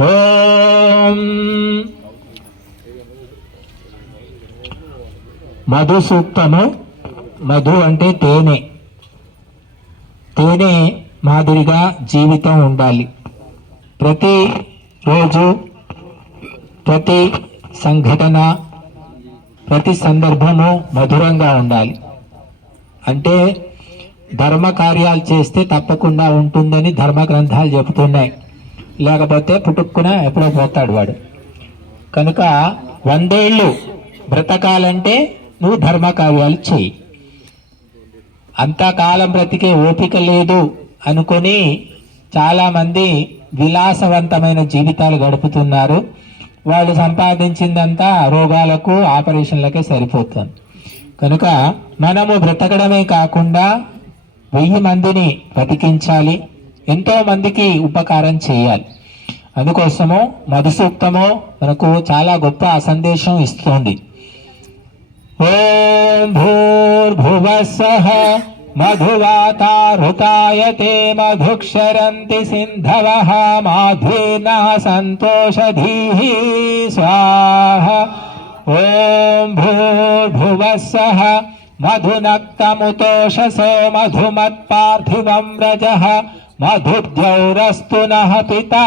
ఓం మధు సూక్తము. మధు అంటే తేనె. తేనె మాదిరిగా జీవితం ఉండాలి. ప్రతి రోజు, ప్రతి సంఘటన, ప్రతి సందర్భము మధురంగా ఉండాలి. అంటే ధర్మ కార్యాలు చేస్తే తప్పకుండా ఉంటుందని ధర్మ గ్రంథాలు చెబుతున్నాయి. లేకపోతే పుట్టుక్కున ఎప్పుడో పోతాడు వాడు. కనుక 100 ఏళ్ళు బ్రతకాలంటే నువ్వు ధర్మ కార్యాలు చేయి. అంతకాలం బ్రతికే ఓపిక లేదు అనుకొని చాలామంది విలాసవంతమైన జీవితాలు గడుపుతున్నారు. వాళ్ళు సంపాదించిందంతా రోగాలకు, ఆపరేషన్లకే సరిపోతుంది. కనుక మనము బ్రతకడమే కాకుండా 1000 మందిని బ్రతికించాలి, ఎంతో మందికి ఉపకారం చేయాలి. అందుకోసము మధు సూక్తము మనకు చాలా గొప్ప సందేశం ఇస్తుంది. ఓం భూర్భువస్సః మధువాతారుతాయతే మధుక్షరంతి సింధవః మాధ్వేనా సంతోషధీః స్వాహ. ఓం భూర్భువస్సః మధునక్తముతోషసో మధుమత్పార్థివం రజః మధుద్యౌరస్తు నః పితా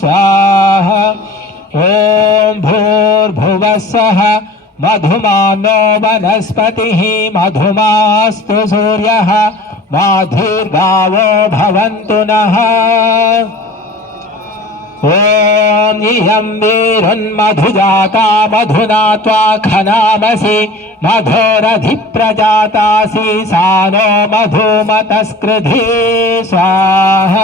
స్వాహ. ఓం భూర్భువస్సః మధుమానో వనస్పతిః మధుమాస్తు సూర్యః మాధుర్గావో భవంతు నః. ఓం ఇహం వీరున్మధుజాతా మధునా త్వా ఖనామసి మధోరధి ప్రజాతాసి సానో మధుమతస్కృధి స్వాహ.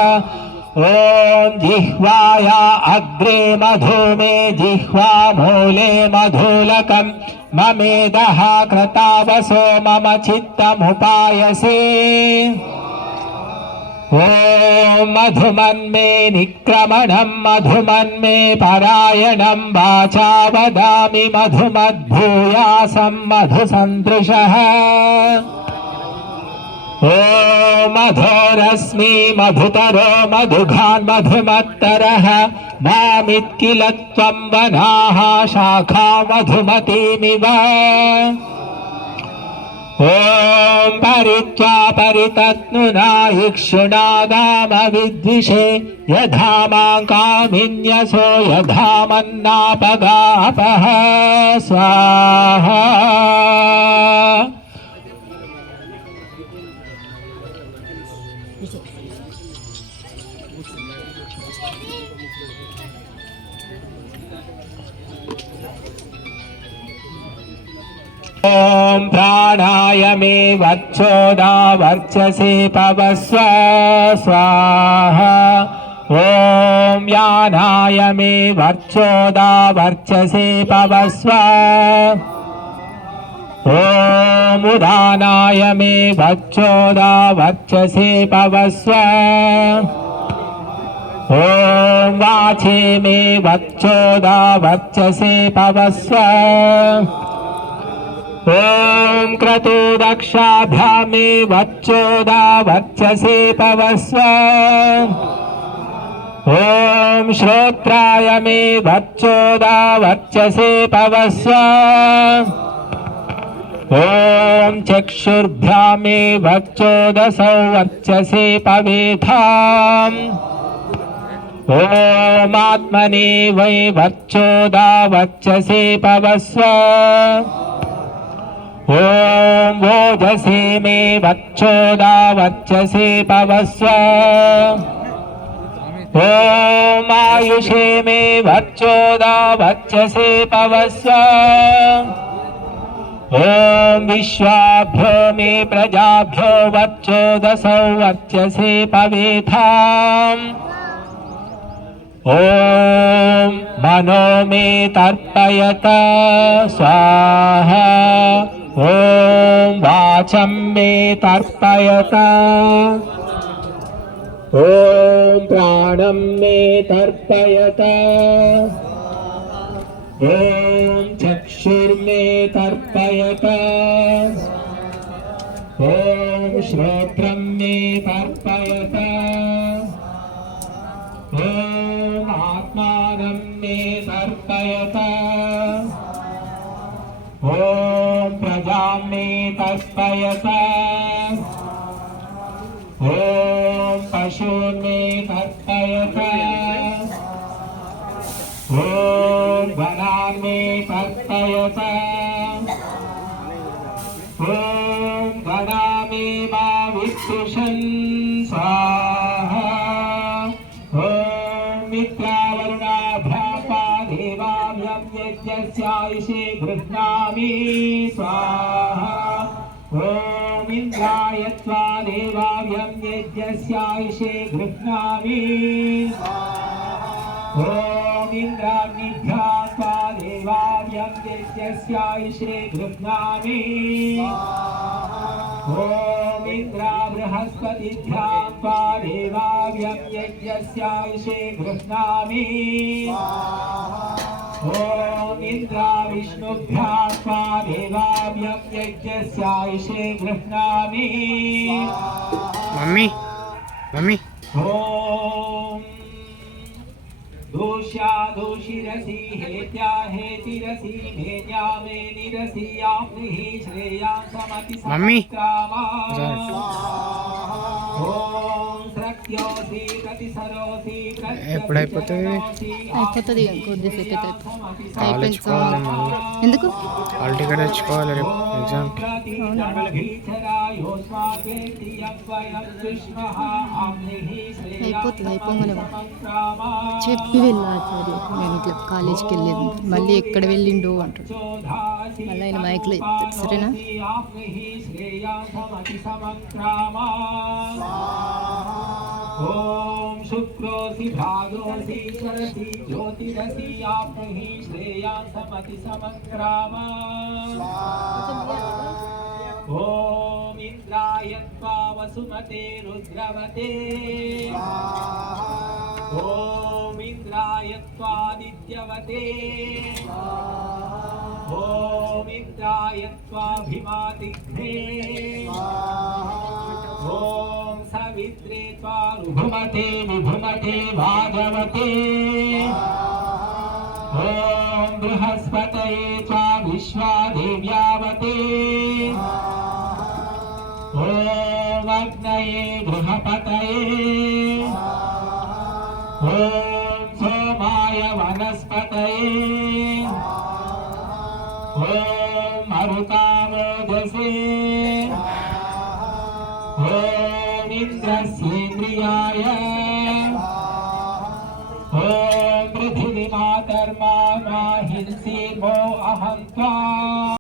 ఓం జిహ్వాయా అగ్రే మధు మే జిహ్వా మూలే మధులకం మమేదః క్రతావసో మమ చిత్తముపాయసే. ఓం మధుమన్మే నిక్రమణం మధుమన్మే పరాయణం వాచా వదామి మధుమద్భూయాసం మధుసంతృషః. ఓం మధోరస్మి మధుతరో మధుఘాన్ మధుమత్తరః మామిత్కిల త్వం వనాః శాఖా మధుమతీమివ. ఓం పరిత్వా పరితత్నునా ఇక్షుణాదామ విద్విషే యథా మాం కామిన్యసో యథా మన్నాపగాపః స్వాహా. ఓం ప్రాణాయ మే వచ్చోదా వర్చసే పవస్వ స్వాహ. ఓం యానాయ మే వచ్చోదా వర్చసే పవస్వ. ఓం ఉదానాయ మే వచ్చోదా వర్చసే పవస్వ. ఓం వాచే మే వచ్చోదా వర్చసే పవస్వ. ఓం క్రతుదక్షాభ్యాం మే వచ్చోదా వర్చసే పవస్వ. ఓం శ్రోత్రాయ మే వచ్చోదా వర్చసే పవస్వ. ఓం చక్షుర్భ్యాం మే వచ్చోదసౌ వర్చసే పవేథాం. ఓం ఆత్మనే వై వచ్చోదా వర్చసే పవస్వ. ఓం ఓజసే మే వచ్చోదా వర్చసే పవస్వ. ఓం ఆయుషే మే వచ్చోదా వర్చసే పవస్వ. ఓం విశ్వాభ్యో మే ప్రజాభ్యో వచ్చోదసౌ వర్చసే పవేథాం. ఓం మనో మే తర్పయత స్వాహ. ఓం వాచం మే తర్పయత. ఓం ప్రాణం మే తర్పయత. ఓం చక్షుర్మే తర్పయత. ఓం శ్రోత్రం మే తర్పయత. ఓం आत्मानं मे तर्पयत ॐ प्रजां मे तर्पयत ॐ पशून् मे तर्पयत ॐ गणान् मे तर्पयत ॐ गणामि मा विद्विषन् स्वाहा ॐ मित्रावरुणाभ्यापा देवाभ्यं यज्ञस्यायिषे गृह्णामि स्वाहा ॐ इन्द्राय त्वा देवाभ्यं यज्ञस्यायिषे गृह्णामि ॐ इन्द्राग्निभ्या त्वा देवाभ्यं यज्ञस्यायिषे गृह्णामि ॐ इन्द्रा बृहस्पतिभ्यां त्वा देवाभ्यं यज्ञस्यायिषे गृह्णामि ॐ इन्द्रा विष्णुभ्यां त्वा देवाभ्यं यज्ञस्यायिषे गृह्णामि मम्मी मम्मी ॐ दोष्या दोषिरसि हेत्या हेतिरसि मेन्या मेनिरसि आप्निः श्रेयां समति मम्मी समक्रामा ॐ सत्योऽसि प्रतिसरोऽसि ఎప్పుడు అయిపోతుంది అయిపోతుంది కొద్దిసేపు అయితే అయిపోయింది తెచ్చుకోవాలి మళ్ళీ ఎందుకు హాల్ టికెట్ తెచ్చుకోవాలి రేపు ఎగ్జామ్ అయిపోతుంది అయిపోగానే చెప్పి వెళ్ళాచారు నేను ఇట్లా కాలేజీకి వెళ్ళేది మళ్ళీ ఎక్కడ వెళ్ళిండో అంటాడు మళ్ళీ ఆయన మైక్లో చెప్తాడు సరేనా ॐ शुक्रोऽसि भागोऽसि शरसि ज्योतिरसि आप्निः श्रेयां समति समक्राम ॐ इन्द्राय त्वा वसुमते रुद्रवते ॐ इन्द्राय त्वादित्यवते ॐ इन्द्राय त्वाभिमातिघ्ने ॐ सवित्रे त्वा रुभुमते विभुमते वाजवते ॐ बृहस्पतये त्वा विश्वादेव्यावते ॐ अग्नये बृहपतये ॐ सोमाय वनस्पतये ॐ मरुतामोदसे ॐ इन्द्रस्येन्द्रियाय ॐ पृथिवीमातर्मा माहिंसीर्मो अहं त्वा